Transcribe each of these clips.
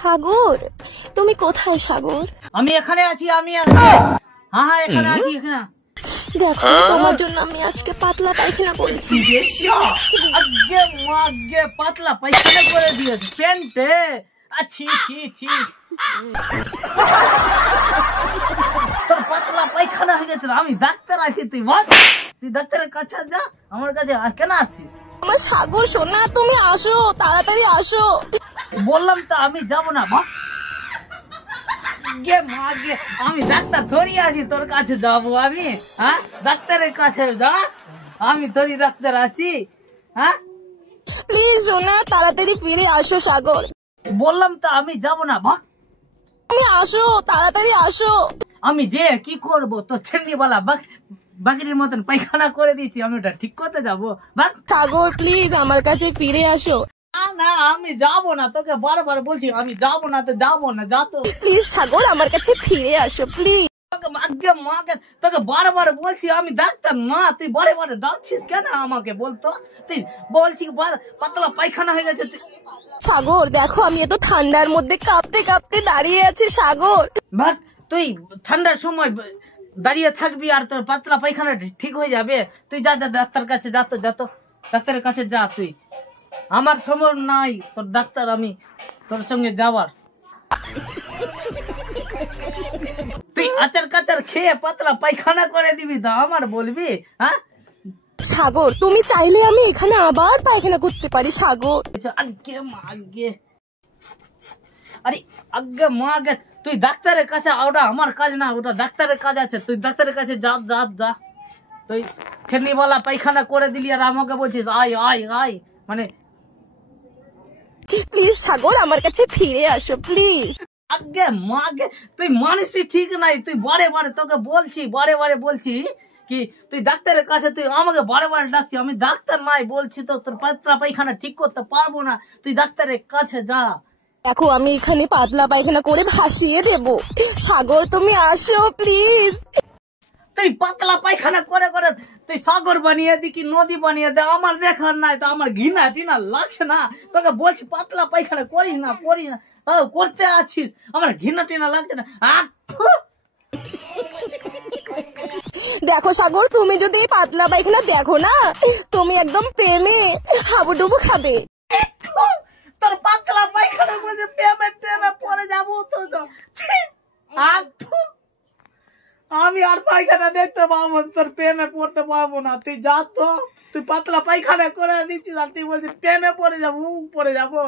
সাগর, তুমি কোথায় সাগর? আমি এখানে আছি, আমি আছি। হ্যাঁ এখানে আছি। দেখো তোমার জন্য আমি আজকে পাতলা পায়খানা করেছি। আগে মাগে পাতলা পায়খানা করে দিয়েছে প্যান্টে। আছি ছি ছি, তোর পাতলা পায়খানা হয়ে গেছে। আমি ডাক্তার আছি, তুই বল, তুই ডাক্তারের কাছে যা, আমার কাছে আর কেন আসছিস? আমার সাগর সোনা, তুমি আসো, তাড়াতাড়ি আসো। বললাম তো আমি যাব না। আমি ডাক্তার থরি আছি, তোর কাছে যাবো আমি? হ্যাঁ ডাক্তারের কাছে যা, আমি থরি ডাক্তার আছি? হ্যাঁ প্লিজ সোনা, তাড়াতাড়ি ফিরে আসো সাগর। বললাম তো আমি যাব না। তুমি আসো, তাড়াতাড়ি আসো। আমি যে কি করবো, তো ছেন্নিওয়ালা বাকির মতন পায়খানা করে দিয়েছি, আমি ওটা ঠিক করতে যাবো? সাগর প্লিজ আমার কাছে ফিরে আসো। না আমি যাবো না, তোকে বারবার বলছি আমি যাবো না, তো যাবো না, যা তো। প্লিজ সাগর আমার কাছে ফিরে আসো প্লিজ। তোকে বারবার বলছি আমি ডাক্তার না, তুই বারে বারে ডাকছিস কেন আমাকে? বলতো তুই বলছি পাতলা পায়খানা হয়ে গেছে। সাগর দেখো, আমি এত ঠান্ডার মধ্যে কাঁপতে কাঁপতে দাঁড়িয়ে আছি সাগর। ভাগ, তুই ঠান্ডার সময় দাঁড়িয়ে থাকবি আর তোর পাতলা পায়খানা ঠিক হয়ে যাবে। তুই যা যা ডাক্তার কাছে যা তো, যা তো ডাক্তারের কাছে যা। তুই আমার সময় নাই তোর ডাক্তার, আমি তোর সঙ্গে যাবার। তুই আচার কাচার খেয়ে পাতলা পায়খানা করে দিবি তো আমার বলবি? হ্যাঁ সাগর তুমি চাইলে আমি এখানে আবার পায়খানা করতে পারি সাগর। আগে মাগে, আরে আগে মাগে, তুই ডাক্তারের কাছে, ওটা আমার কাজ না, ওটা ডাক্তারের কাজ আছে। তুই ডাক্তারের কাছে যা যা যা। তুই ছেনিওয়ালা পায়খানা করে দিলি আর আমাকে বলছিস আয় আয় আয়, মানে প্লিজ সাগর আমার কাছে ফিরে আসো প্লিজ। আগে মাগে, তুই মানুষই ঠিক নাই। তুই বারে বারে তোকে বলছি, বারে বারে বলছি কি তুই ডাক্তারের কাছে, তুই আমাকে বারে বারে ডাকছি। আমি ডাক্তার নাই বলছি তো, তোর পাতলা পায়খানা ঠিক করতে পারবো না, তুই ডাক্তারের কাছে যা। দেখো আমি এখানে পাতলা পায়খানা করে ভাসিয়ে দেবো, সাগর তুমি আসো প্লিজ। তুই পাতলা পায়খানা করে করে তুই সাগর বানিয়ে দি কি নদী বানিয়ে দে, আমার দেখার নাই তো। আমার ঘৃণা টিনা লাগছে না, তোকে বলছি পাতলা পায়খানা করিস না করিস না, তাও করতে আছিস। আমার ঘৃণা টিনা লাগছে না। দেখো সাগর, তুমি যদি এই পাতলা পায়খানা দেখো না, তুমি একদম প্রেমে হাবুডুবু খাবে। তোর পাতলা পায়খানা বলছে প্রেমে প্রেমে পরে যাবো তো। আমি আর পায়খানা দেখতে পাবো, তোর প্রেমে পড়তে পারবো না। তুই যা তো, তুই পাতলা পায়খানা করে দিচ্ছিস আর তুই বলছিস প্রেমে পড়ে যাবো, পড়ে যাবো।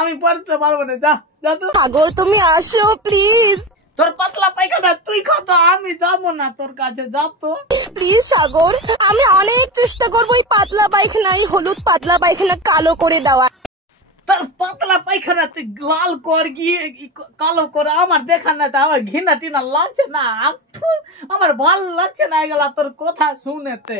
আমি পড়তে পারবো না, যা যা তো। সাগর তুমি আসো প্লিজ। তোর পাতলা পায়খানা তুই খাতো, আমি যাবো না তোর কাছে, যা তো প্লিজ সাগর, আমি অনেক চেষ্টা করবো এই পাতলা পায়খানা, এই হলুদ পাতলা পায়খানা কালো করে দেওয়া। তোর পাতলা পায়খানা তুই লাল কর গিয়ে কালো করে, আমার দেখা না তো। আমার ঘৃণা টিনা লাগছে না, আমার ভাল লাগছে না এগুলা তোর কথা শুনেতে।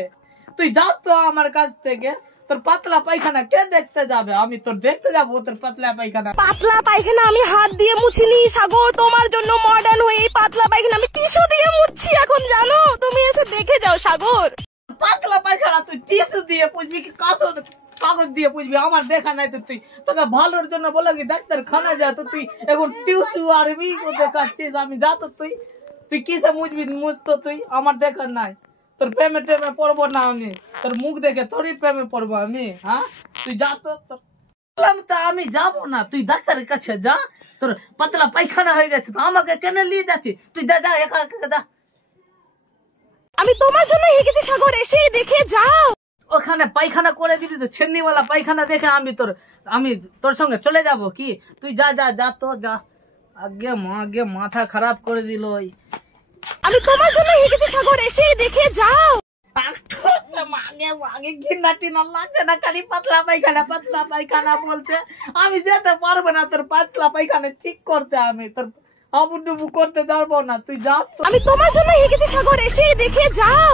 তুই যা তো আমার কাছ থেকে। তোর পাতলা পায়খানা কে দেখতে যাবে? আমি তোর দেখতে যাবো তোর পাতলা পায়খানা। পাতলা পায়খানা আমি হাত দিয়ে মুছিনি সাগর, তোমার জন্য মডার্ন হয়ে এই পাতলা পায়খানা আমি টিস্যু দিয়ে মুছছি এখন, জানো? তুমি এসে দেখে যাও সাগর। পাতলা পায়খানা তুই টিস্যু দিয়ে পুষবি কি কাগজ দিয়ে পুষবি? আমার দেখা নাই তো। তুই তোকে ভালোর জন্য বলে কি ডাক্তার খানা যা, তো তুই এখন টিস্যু আর দেখাচ্ছিস। আমি যা তো, তুই কিসে মুছবি মুছতো তুই? আমার দেখার নাই। তোর প্রেমে টেমে পড়বো না আমি, তোর মুখ দেখে তোরই প্রেমে পড়বো আমি। হ্যাঁ তুই যা তো। বললাম তো আমি যাবো না, তুই ডাক্তারের কাছে যা। তোর পাতলা পায়খানা হয়ে গেছে, আমাকে কেন নিয়ে যাচ্ছিস? তুই যা যা, একা একা যা। আমি তোমার জন্য এগেছি সাগর, এসে দেখে যাও। ওখানে পায়খানা করে দিলি তো, ছেন্নিওয়ালা পায়খানা দেখে আমি তোর সঙ্গে চলে যাব কি? তুই যা যা যা তো যা। আগে মাথা খারাপ করে দিল। আমি তোমার জন্য এগেছি সাগর, এসে দেখে যাও। আগে ঘৃণা টিনা লাগছে না, খালি পাতলা পায়খানা বলছে। আমি যেতে পারবো না তোর পাতলা পায়খানা ঠিক করতে, আমি তোর হাবুডুবু করতে যাবো না। তুই যা তো। আমি তোমার জন্য এগেছি সাগর, এসে দেখে যাও।